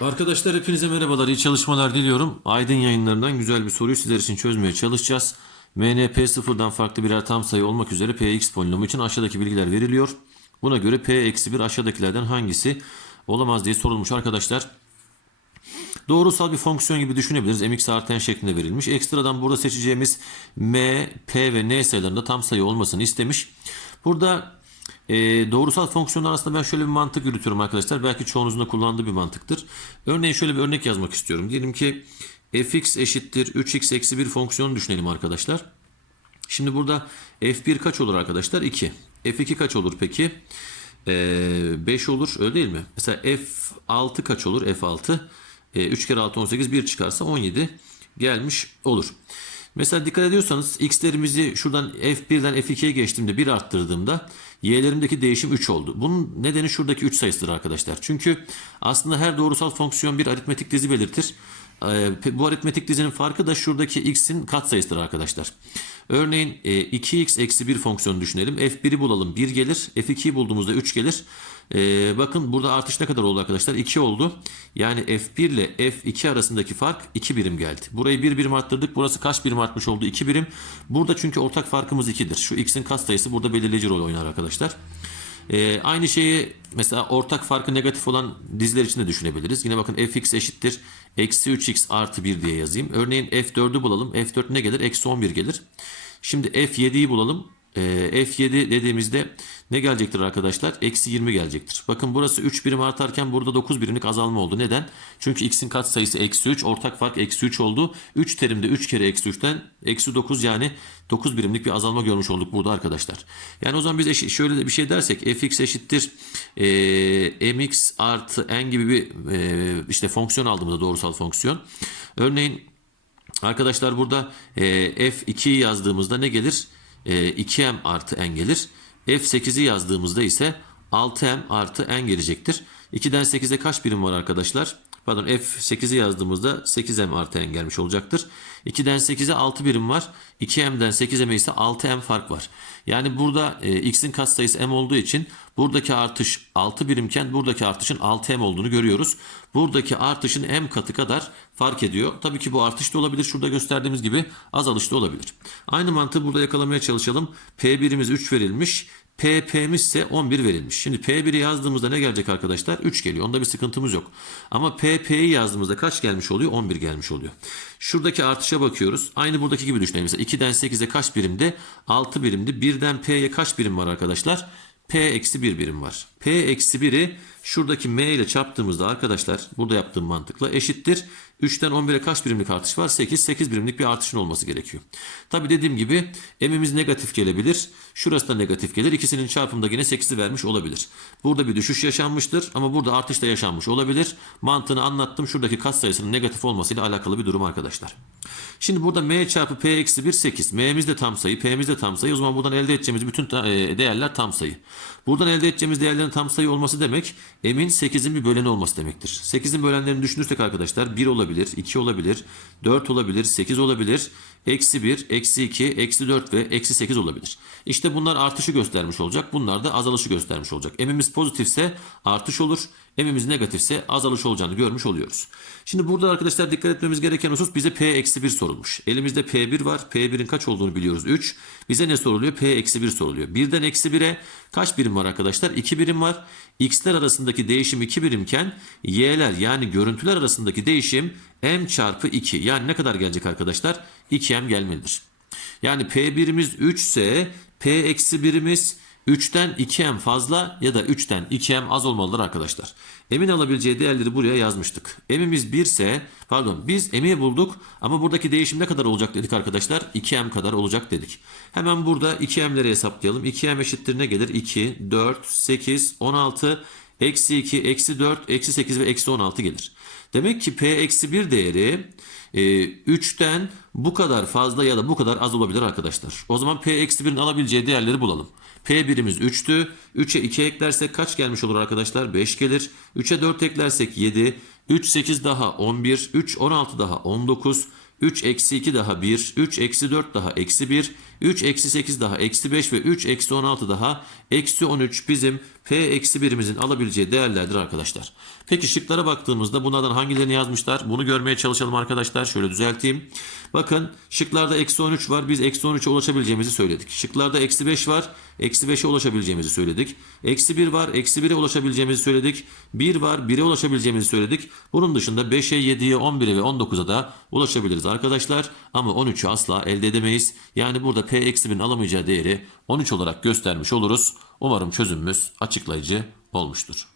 Arkadaşlar hepinize merhabalar, iyi çalışmalar diliyorum. Aydın yayınlarından güzel bir soruyu sizler için çözmeye çalışacağız. MNP sıfırdan farklı birer tam sayı olmak üzere Px polinomu için aşağıdaki bilgiler veriliyor. Buna göre P eksi 1 aşağıdakilerden hangisi olamaz diye sorulmuş arkadaşlar. Doğrusal bir fonksiyon gibi düşünebiliriz. mx artı n şeklinde verilmiş. Ekstradan burada seçeceğimiz m, p ve n sayılarında tam sayı olmasını istemiş. Burada e, doğrusal fonksiyonlar arasında ben şöyle bir mantık yürütüyorum arkadaşlar. Belki çoğunuzun da kullandığı bir mantıktır. Örneğin şöyle bir örnek yazmak istiyorum. Diyelim ki fx eşittir 3x eksi 1 fonksiyonu düşünelim arkadaşlar. Şimdi burada f1 kaç olur arkadaşlar? 2. f2 kaç olur peki? Ee, 5 olur öyle değil mi? Mesela f6 kaç olur? f6. Ee, 3 kere 6 18 1 çıkarsa 17 gelmiş olur. Mesela dikkat ediyorsanız x'lerimizi şuradan f1'den f2'ye geçtiğimde 1 arttırdığımda y'lerimdeki değişim 3 oldu. Bunun nedeni şuradaki 3 sayısıdır arkadaşlar. Çünkü aslında her doğrusal fonksiyon bir aritmetik dizi belirtir. Ee, bu aritmetik dizinin farkı da şuradaki x'in katsayısıdır arkadaşlar. Örneğin e, 2x eksi 1 fonksiyonu düşünelim. f1'i bulalım 1 gelir. f2'yi bulduğumuzda 3 gelir. Ee, bakın burada artış ne kadar oldu arkadaşlar? 2 oldu. Yani f1 ile f2 arasındaki fark 2 birim geldi. Burayı 1 birim arttırdık. Burası kaç birim artmış oldu? 2 birim. Burada çünkü ortak farkımız 2'dir. Şu x'in katsayısı burada belirleyici rol oynar arkadaşlar. Ee, aynı şeyi mesela ortak farkı negatif olan diziler için de düşünebiliriz. Yine bakın fx eşittir eksi 3x artı 1 diye yazayım. Örneğin f4'ü bulalım. f4 ne gelir? Eksi 11 gelir. Şimdi f7'yi bulalım. Ee, f7 dediğimizde ne gelecektir arkadaşlar? Eksi 20 gelecektir. Bakın burası 3 birim artarken burada 9 birimlik azalma oldu. Neden? Çünkü x'in katsayısı eksi 3. Ortak fark eksi 3 oldu. 3 terimde 3 kere eksi 3'ten eksi 9 yani 9 birimlik bir azalma görmüş olduk burada arkadaşlar. Yani o zaman biz şöyle bir şey dersek fx eşittir e, mx artı n gibi bir e, işte fonksiyon aldığımızda doğrusal fonksiyon. Örneğin Arkadaşlar burada e, F2'yi yazdığımızda ne gelir? E, 2m artı n gelir. F8'i yazdığımızda ise 6m artı n gelecektir. 2'den 8'e kaç birim var arkadaşlar? Pardon F8'i yazdığımızda 8m artı n gelmiş olacaktır. 2'den 8'e 6 birim var. 2m'den 8m'e ise 6m fark var. Yani burada e, x'in katsayısı m olduğu için buradaki artış 6 birimken buradaki artışın 6m olduğunu görüyoruz. Buradaki artışın m katı kadar fark ediyor. Tabii ki bu artış da olabilir. Şurada gösterdiğimiz gibi azalış da olabilir. Aynı mantığı burada yakalamaya çalışalım. P1'imiz 3 verilmiş. PP'miz ise 11 verilmiş. Şimdi P1'i yazdığımızda ne gelecek arkadaşlar? 3 geliyor. Onda bir sıkıntımız yok. Ama PP'yi yazdığımızda kaç gelmiş oluyor? 11 gelmiş oluyor. Şuradaki artışa bakıyoruz. Aynı buradaki gibi düşünelim. Mesela 2'den 8'e kaç birimdi? 6 birimdi. 1'den P'ye kaç birim var arkadaşlar? P eksi 1 birim var. P eksi 1'i şuradaki M ile çarptığımızda arkadaşlar burada yaptığım mantıkla eşittir. 3'ten 11'e kaç birimlik artış var? 8. 8 birimlik bir artışın olması gerekiyor. Tabi dediğim gibi M'imiz negatif gelebilir. Şurası da negatif gelir. İkisinin çarpımında yine 8'i vermiş olabilir. Burada bir düşüş yaşanmıştır ama burada artış da yaşanmış olabilir. Mantığını anlattım. Şuradaki katsayısının negatif olmasıyla alakalı bir durum arkadaşlar. Şimdi burada m çarpı p eksi 1 8. M'miz de tam sayı, p'miz de tam sayı. O zaman buradan elde edeceğimiz bütün e, değerler tam sayı. Buradan elde edeceğimiz değerlerin tam sayı olması demek m'in 8'in bir böleni olması demektir. 8'in bölenlerini düşünürsek arkadaşlar 1 olabilir, 2 olabilir, 4 olabilir, 8 olabilir, eksi 1, eksi 2, eksi 4 ve eksi 8 olabilir. İşte bunlar artışı göstermiş olacak. Bunlar da azalışı göstermiş olacak. M'imiz pozitifse artış olur. M'imiz negatifse azalış olacağını görmüş oluyoruz. Şimdi burada arkadaşlar dikkat etmemiz gereken husus bize P eksi 1 sorulmuş. Elimizde P1 var. P1'in kaç olduğunu biliyoruz. 3. Bize ne soruluyor? P eksi 1 soruluyor. Birden eksi 1'e kaç birim var arkadaşlar? 2 birim var. X'ler arasındaki değişim 2 birimken Y'ler yani görüntüler arasındaki değişim M çarpı 2. Yani ne kadar gelecek arkadaşlar? 2M gelmelidir. Yani P1'imiz 3 ise P eksi 1'imiz 3'ten 2m fazla ya da 3'ten 2m az olmalıdır arkadaşlar. M'in alabileceği değerleri buraya yazmıştık. M'imiz 1 ise pardon biz M'i bulduk ama buradaki değişim ne kadar olacak dedik arkadaşlar? 2m kadar olacak dedik. Hemen burada 2m'leri hesaplayalım. 2m eşittir ne gelir? 2, 4, 8, 16, eksi 2, eksi 4, eksi 8 ve eksi 16 gelir. Demek ki P eksi 1 değeri e, 3'ten bu kadar fazla ya da bu kadar az olabilir arkadaşlar. O zaman P eksi 1'in alabileceği değerleri bulalım. P birimiz 3'tü. 3'e 2 eklersek kaç gelmiş olur arkadaşlar? 5 gelir. 3'e 4 eklersek 7. 3 8 daha 11. 3 16 daha 19. 3 eksi 2 daha 1. 3 eksi 4 daha eksi 1. 3 eksi 8 daha eksi 5 ve 3 eksi 16 daha eksi 13 bizim P eksi birimizin alabileceği değerlerdir arkadaşlar. Peki şıklara baktığımızda bunlardan hangilerini yazmışlar? Bunu görmeye çalışalım arkadaşlar. Şöyle düzelteyim. Bakın şıklarda eksi 13 var. Biz eksi 13'e ulaşabileceğimizi söyledik. Şıklarda eksi 5 var. Eksi 5'e ulaşabileceğimizi söyledik. Eksi 1 var. Eksi 1'e ulaşabileceğimizi söyledik. 1 var. 1'e ulaşabileceğimizi söyledik. Bunun dışında 5'e, 7'ye, 11'e ve 19'a da ulaşabiliriz arkadaşlar. Ama 13'ü asla elde edemeyiz. Yani burada P eksi 1'in alamayacağı değeri 13 olarak göstermiş oluruz. Umarım çözümümüz açıklayıcı olmuştur.